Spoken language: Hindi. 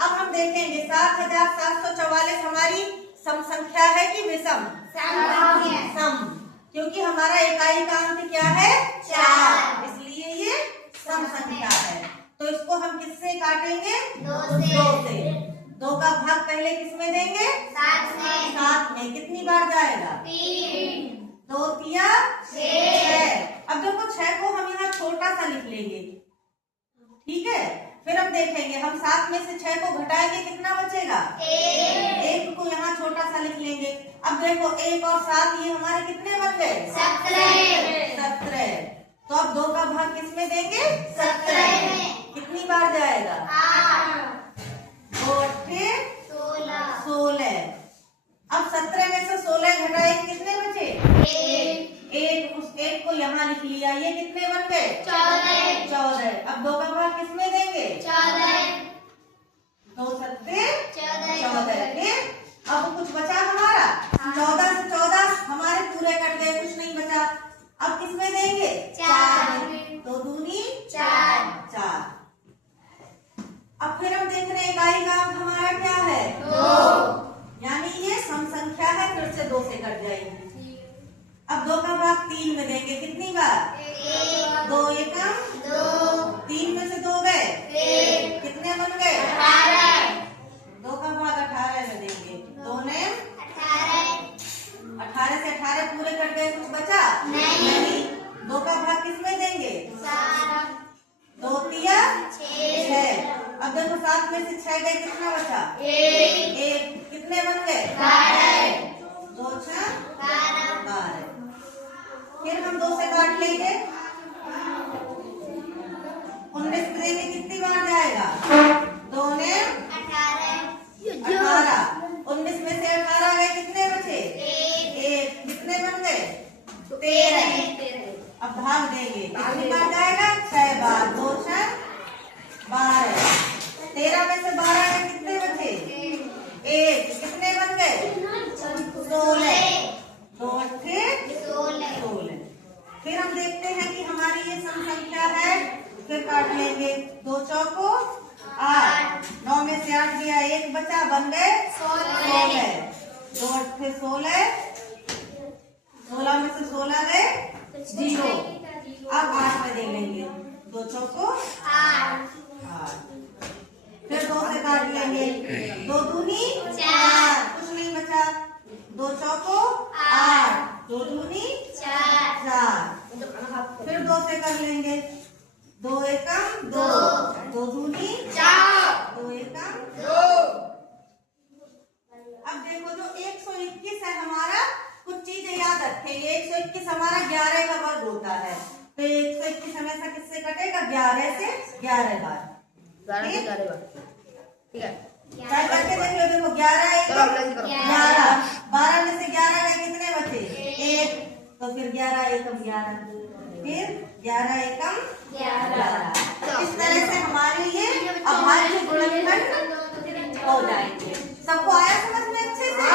अब हम देखेंगे 7744 हमारी सम संख्या है कि विषम? सम, क्योंकि हमारा इकाई का अंक क्या है? 4, इसलिए ये सम संख्या है। तो इसको हम किससे काटेंगे? 2 से। 2 का भाग पहले किसमें देंगे? 7 में। कितनी बार जाएगा? 3। 2 तिया 6। अब देखो 6 को हम यहाँ छोटा सा लिख लेंगे, ठीक है। फिर हम देखेंगे, हम 7 में से 6 को घटाएंगे, कितना बचेगा? 1 को यहाँ छोटा सा लिख लेंगे। अब देखो 1 और 7 ये हमारे कितने बन गए? 17। तो अब 2 का भाग किसमें देंगे? 17 में। कितनी बार जाएगा? 2 अट्ठे 16। अब 17 में से 16 घटाएंगे, कितने बचे? 1। उस 1 को यहाँ लिख लिया, ये कितने बन गए? 14। अब 2 का भाग किसमें देंगे? 2 सत्ते 14। फिर अब कुछ बचा हमारा? 14 से 14 हमारे पूरे कट गए, कुछ नहीं बचा। अब किसमें देंगे? 4। 2 दूनी 4। अब फिर हम देख रहे हैं इकाई का अंक हमारा क्या है? 2, यानी ये सम संख्या है, फिर से 2 से कट जाएगी। अब 2 का भाग 3 में देंगे, कितनी बार? 2 एकम 2। 3 में से 2 गए, कितने बन गए? 2 का भाग 18 में देंगे। 2 ने 18 से 18 पूरे कट गए, कुछ बचा? नहीं। 2 का भाग किसमें देंगे? 2 तिया 6। अब देखो 7 में से 6 गए, कितना बचा? 1। कितने बन गए? 2 6 12। फिर हम 2 से काट लेंगे, 19 में देंगे, कितनी बार जाएगा? 2 ने 18। 19 में से 18 गए, कितने बचे? 1। कितने बन गए? 13। अब भाग देंगे, कितनी बार जाएगा? 6 बार। 2 6 12। 13 में से 12 गए, कितने बचे? 1। कितने बन गए? 16। 2 अट्ठे 16। फिर हम देखते हैं कि हमारी ये सम संख्या है, फिर काट लेंगे। 2 चौको 8। 9 में से 8 गया, 1 बचा, बन गए 16। 2 अट्ठे 16। 16 में से 16 गए 0। अब 8 में दे लेंगे। 2 चौको 8। फिर 2 से काट लेंगे। 2 दूनी 4, कुछ नहीं बचा। 2 चौको 8। 2 दूनी 4। फिर 2 से कर लेंगे। 2 एकम 2। 2 दूनी 4। 2 एकम 2। अब देखो जो 121 है हमारा, कुछ चीजें याद रखें। 121 हमारा 11 का वर्ग होता है, तो 121 हमेशा किससे कटेगा? 11 से 11 बार। 12 से 11 बार, ठीक है। क्या करके देख लो, देखो 11 एकम 11। 12 में से 11 गए, कितने बचे? 1। तो फिर 11 एकम 11, फिर 11 एकम 11। इस तरह से हमारे ये अभाज्य गुणनखंड हो जाएंगे। सबको आया समझ में अच्छे से?